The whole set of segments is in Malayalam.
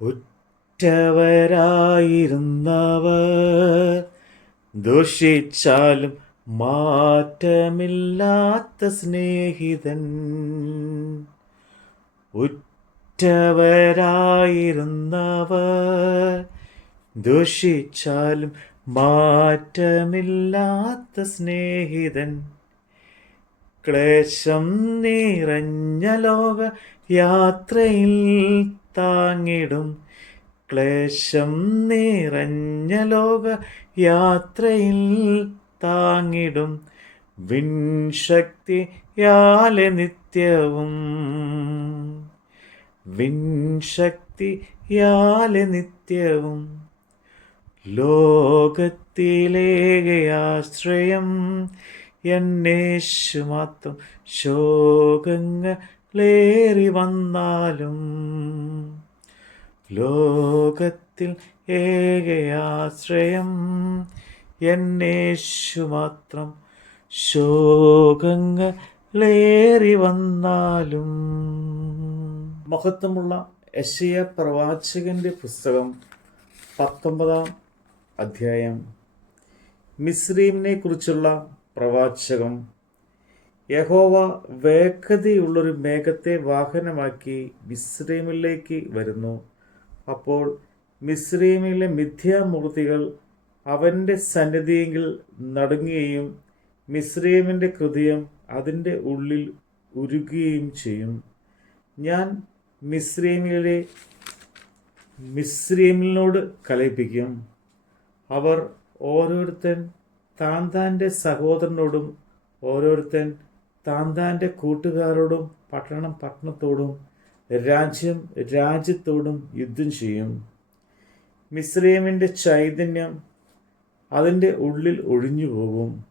ഉറ്റവരായിരുന്നവർ ദുഷിച്ചാലും മാറ്റമില്ലാത്ത സ്നേഹിതൻ. ഉറ്റവരായിരുന്നവർ ദുഷിച്ചാലും മാറ്റമില്ലാത്ത സ്നേഹിതൻ. ക്ലേശം നിറഞ്ഞ ലോക യാത്രയിൽ താങ്ങിടും. ക്ലേശം നിറഞ്ഞ ലോക യാത്രയിൽ താങ്ങിടും. വിൻശക്തിയാലെ നിത്യവും. വിൻശക്തിയാലെ നിത്യവും. ലോകത്തിലേകയാശ്രയം എന്നേശു മാത്രം ശോകങ്ങളേറി വന്നാലും ലോകത്തിൽ ഏകയാശ്രയം എന്നേശു മാത്രം. ശോകങ്ങളേറി വന്നാലും. മഹത്വമുള്ള യശയ പ്രവാചകന്റെ പുസ്തകം പത്തൊമ്പതാം അധ്യായം. മിസ്രീമിനെ കുറിച്ചുള്ള പ്രവാചകം യഹോവ വേഗതയുള്ളൊരു മേഘത്തെ വാഹനമാക്കി മിസ്രീമിലേക്ക് വരുന്നു. അപ്പോൾ മിസ്രീമിലെ മിഥ്യാമൂർത്തികൾ അവന്റെ സന്നിധിയെങ്കിൽ നടുങ്ങുകയും മിസ്രീമിന്റെ ഹൃദയം അതിന്റെ ഉള്ളിൽ ഉരുകുകയും ചെയ്യും. ഞാൻ മിസ്രീമിലെ മിസ്രീമിനോട് കലയിപ്പിക്കും അവർ ഓരോരുത്തൻ താൻ താന്റെ സഹോദരനോടും ഓരോരുത്തൻ താൻ താന്റെ കൂട്ടുകാരോടും പട്ടണം പട്ടണത്തോടും രാജ്യം രാജ്യത്തോടും യുദ്ധം ചെയ്യും. മിശ്രീമിന്റെ ചൈതന്യം അതിന്റെ ഉള്ളിൽ ഒഴിഞ്ഞു പോകും.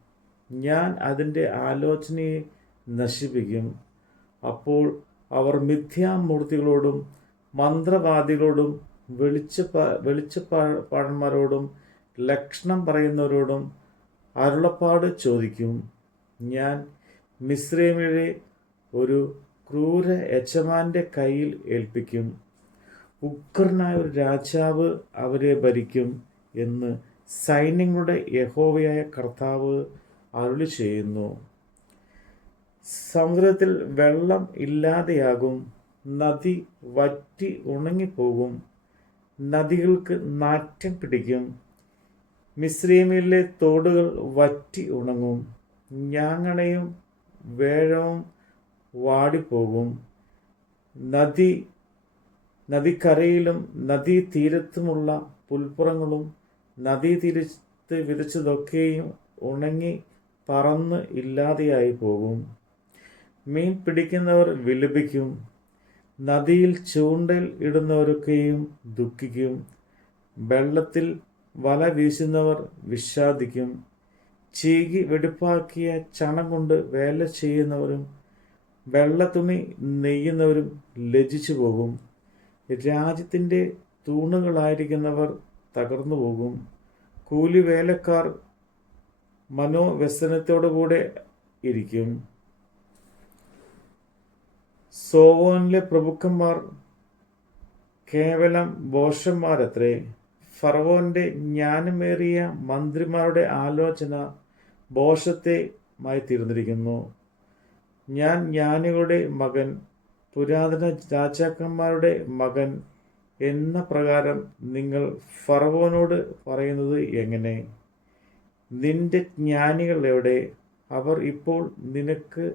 ഞാൻ അതിന്റെ ആലോചനയെ നശിപ്പിക്കും. അപ്പോൾ അവർ മിഥ്യാമൂർത്തികളോടും മന്ത്രവാദികളോടും വെളിച്ചപ്പ വെളിച്ചപ്പാടന്മാരോടും ലക്ഷണം പറയുന്നവരോടും അരുളപ്പാട് ചോദിക്കും. ഞാൻ മിശ്രമിലെ ഒരു ക്രൂര യജമാന്റെ കയ്യിൽ ഏൽപ്പിക്കും. ഉക്രനായ ഒരു രാജാവ് അവരെ ഭരിക്കും എന്ന് സൈന്യങ്ങളുടെ യഹോവയായ കർത്താവ് അരുളി ചെയ്യുന്നു സമുദ്രത്തിൽ വെള്ളം ഇല്ലാതെയാകും നദി വറ്റി ഉണങ്ങിപ്പോകും നദികൾക്ക് നാറ്റം പിടിക്കും മിശ്രീമിലെ തോടുകൾ വറ്റി ഉണങ്ങും ഞാങ്ങണയും വേഴവും വാടിപ്പോകും. നദി നദിക്കരയിലും നദീതീരത്തുമുള്ള പുൽപ്പുറങ്ങളും നദീതീരത്ത് വിതച്ചതൊക്കെയും ഉണങ്ങി പറന്ന് ഇല്ലാതെയായി പോകും. മീൻ പിടിക്കുന്നവർ വിലപിക്കും. നദിയിൽ ചൂണ്ടൽ ഇടുന്നവരൊക്കെയും ദുഃഖിക്കും. വെള്ളത്തിൽ വല വീശുന്നവർ വിഷാദിക്കും. ചീകി വെടിപ്പാക്കിയ ചണം കൊണ്ട് വേല ചെയ്യുന്നവരും വെള്ളത്തുണി നെയ്യുന്നവരും ലജിച്ചു പോകും. രാജ്യത്തിന്റെ തൂണുകളായിരിക്കുന്നവർ തകർന്നു പോകും. കൂലി വേലക്കാർ മനോവ്യസനത്തോടുകൂടെ ഇരിക്കും. സോവോനിലെ പ്രഭുക്കന്മാർ കേവലം ബോഷന്മാരത്രേ. ഫറവോന്റെ ജ്ഞാനമേറിയ മന്ത്രിമാരുടെ ആലോചന ബോഷത്തെമായി തീർന്നിരിക്കുന്നു. ഞാൻ ജ്ഞാനികളുടെ മകൻ പുരാതന രാജാക്കന്മാരുടെ മകൻ എന്ന പ്രകാരം നിങ്ങൾ ഫറവോനോട് പറയുന്നത് എങ്ങനെ? നിന്റെ ജ്ഞാനികൾ എവിടെ? അവർ ഇപ്പോൾ നിനക്ക്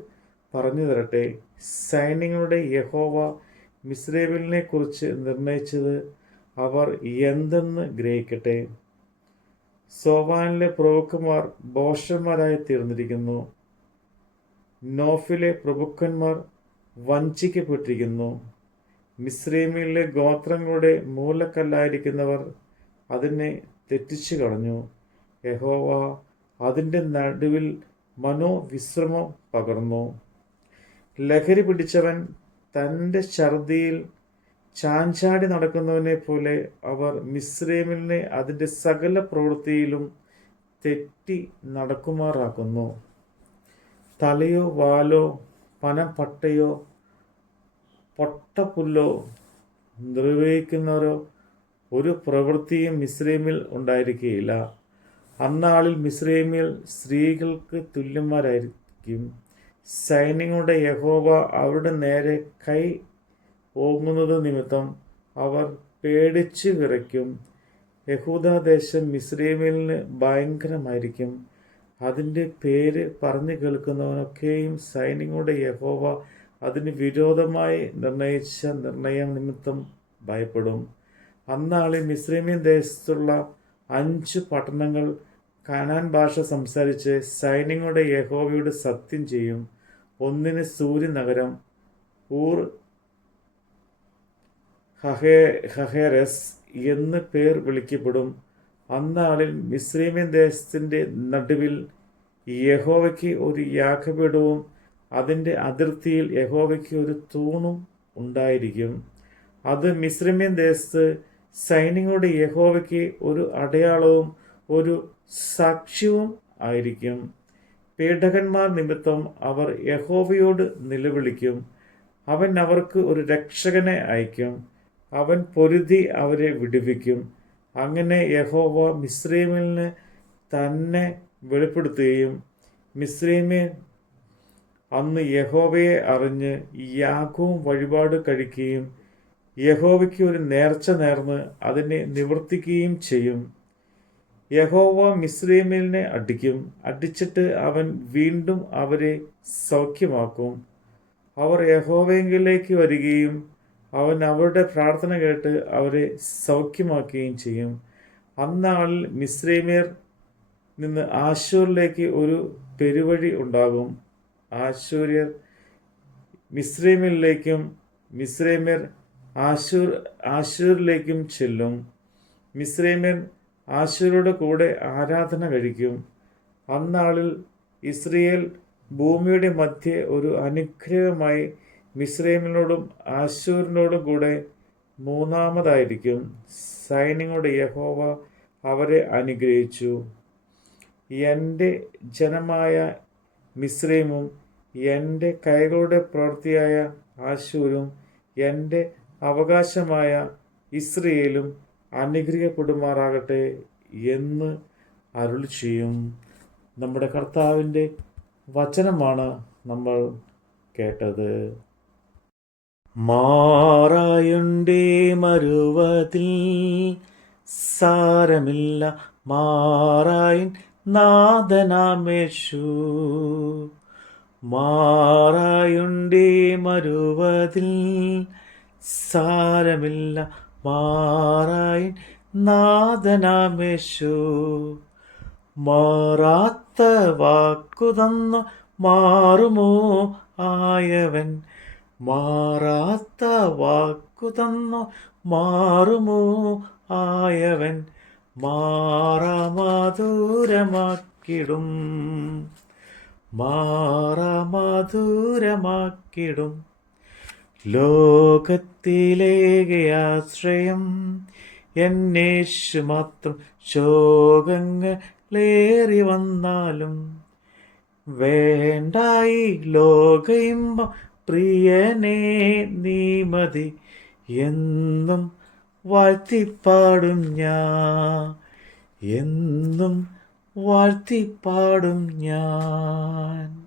പറഞ്ഞു തരട്ടെ. സൈന്യങ്ങളുടെ യഹോവ മിസ്രേബിലിനെ കുറിച്ച് നിർണയിച്ചത് അവർ എന്തെന്ന് ഗ്രഹിക്കട്ടെ? സോവാനിലെ പ്രഭുക്കന്മാർ ബോഷന്മാരായി തീർന്നിരിക്കുന്നു. നോഫിലെ പ്രഭുക്കന്മാർ വഞ്ചിക്കപ്പെട്ടിരിക്കുന്നു. മിസ്രൈമിലെ ഗോത്രങ്ങളുടെ മൂലക്കല്ലായിരിക്കുന്നവർ അതിനെ തെറ്റിച്ചു കളഞ്ഞു യഹോവ അതിന്റെ നടുവിൽ മനോവിശ്രമം പകർന്നു. ലഹരി പിടിച്ചവൻ തന്റെ ഛർദിയിൽ ചാഞ്ചാടി നടക്കുന്നവനെ പോലെ അവർ മിസ്രൈമിനെ അതിന്റെ സകല പ്രവൃത്തിയിലും തെറ്റി നടക്കുമാറാക്കുന്നു. തലയോ വാലോ പനപ്പട്ടയോ പൊട്ടപ്പുല്ലോ നിർവഹിക്കുന്നവരോ ഒരു പ്രവൃത്തിയും മിസ്രൈമിൽ ഉണ്ടായിരിക്കുകയില്ല. അന്നാളിൽ മിസ്രൈമിൽ സ്ത്രീകൾക്ക് തുല്യന്മാരായിരിക്കും. സൈന്യങ്ങളുടെ യഹോവ അവരുടെ നേരെ കൈ ഓങ്ങുന്നത് നിമിത്തം അവർ പേടിച്ച് വിറയ്ക്കും. യഹൂദാദേശം മിസ്രൈമിലിന് ഭയങ്കരമായിരിക്കും. അതിന്റെ പേര് പറഞ്ഞു കേൾക്കുന്നവനൊക്കെയും സൈന്യങ്ങളുടെ യഹോവ അതിന് വിരോധമായി നിർണയിച്ച നിർണയം നിമിത്തം ഭയപ്പെടും. അന്നാളെ മിസ്രൈമ്യൻ ദേശത്തുള്ള അഞ്ച് പട്ടണങ്ങൾ കനാൻ ഭാഷ സംസാരിച്ച് സൈന്യങ്ങളുടെ യഹോവയോട് സത്യം ചെയ്യും. ഒന്നിന് സൂര്യനഗരം ഊർ ഹഹേ ഹഹേറസ് എന്ന് പേർ വിളിക്കപ്പെടും. അന്നാളിൽ മിസ്രൈമ്യൻ ദേശത്തിന്റെ നടുവിൽ യഹോവയ്ക്ക് ഒരു യാഗപീഠവും അതിന്റെ അതിർത്തിയിൽ യഹോവയ്ക്ക് ഒരു തൂണും ഉണ്ടായിരിക്കും. അത് മിസ്രൈമ്യൻ ദേശത്ത് സൈന്യങ്ങളുടെ യഹോവയ്ക്ക് ഒരു അടയാളവും ഒരു സാക്ഷ്യവും ആയിരിക്കും. പീഡകന്മാർ നിമിത്തം അവർ യഹോവയോട് നിലവിളിക്കും. അവൻ അവർക്ക് ഒരു രക്ഷകനെ അയക്കും അവൻ പൊരുതി അവരെ വിടുവിക്കും. അങ്ങനെ യഹോവ മിസ്രൈമിന് തന്നെ വെളിപ്പെടുത്തുകയും മിസ്രൈമെ അന്ന് യഹോവയെ അറിഞ്ഞ് യാഗവും വഴിപാട് കഴിക്കുകയും യഹോവയ്ക്ക് ഒരു നേർച്ച നേർന്ന് അതിനെ നിവർത്തിക്കുകയും ചെയ്യും. യഹോവ മിസ്രൈമിലിനെ അടിക്കും. അടിച്ചിട്ട് അവൻ വീണ്ടും അവരെ സൗഖ്യമാക്കും. അവർ യഹോവയെങ്കിലേക്ക് വരികയും അവൻ അവരുടെ പ്രാർത്ഥന കേട്ട് അവരെ സൗഖ്യമാക്കുകയും ചെയ്യും. അന്നാളിൽ മിസ്രൈമ്യർ നിന്ന് ആശൂരിലേക്ക് ഒരു പെരുവഴി ഉണ്ടാകും. ആശൂര്യർ മിശ്രീമിലേക്കും മിസ്രൈമ്യർ ആശൂർ ആശൂരിലേക്കും ചെല്ലും. മിസ്രൈമ്യർ ആശൂരുടെ കൂടെ ആരാധന കഴിക്കും. അന്നാളിൽ ഇസ്രയേൽ ഭൂമിയുടെ മധ്യേ ഒരു അനുഗ്രഹമായി മിസ്രൈമിനോടും ആശൂരിനോടും കൂടെ മൂന്നാമതായിരിക്കും സൈന്യങ്ങളുടെ യഹോവ അവരെ അനുഗ്രഹിച്ചു. എന്റെ ജനമായ മിസ്രൈമും എന്റെ കൈകളുടെ പ്രവൃത്തിയായ ആശൂരും എന്റെ അവകാശമായ ഇസ്രയേലും അനുഗ്രഹപ്പെടുമാറാകട്ടെ എന്ന് അരുൾ ചെയ്യും നമ്മുടെ കർത്താവിന്റെ വചനമാണ് നമ്മൾ കേട്ടത്. മാറായുണ്ടേ മരുവതിൽ. സാരമില്ല മാറായിൻ നാദനാമേശു മാറായുണ്ടേ മരുവതിൽ. സാരമില്ല മാറായിൻ നാദനാമേശു മാറാത്ത വാക്കു തന്നു മാറുമോ ആയവൻ. മാറാത്ത വാക്കു തന്നു മാറുമോ ആയവൻ? മാറാമധുരമാക്കിടും മാറാമധുരമാക്കിടും ലോകത്തിലേകയാശ്രയം എന്നേശു മാത്രം ശോകങ്ങളേറി വന്നാലും വേണ്ടായി ലോകയിമ്പം പ്രിയനേ നീ മതി എന്നും വാഴ്ത്തിപ്പാടും ഞാൻ. എന്നും വാഴ്ത്തിപ്പാടും ഞാൻ.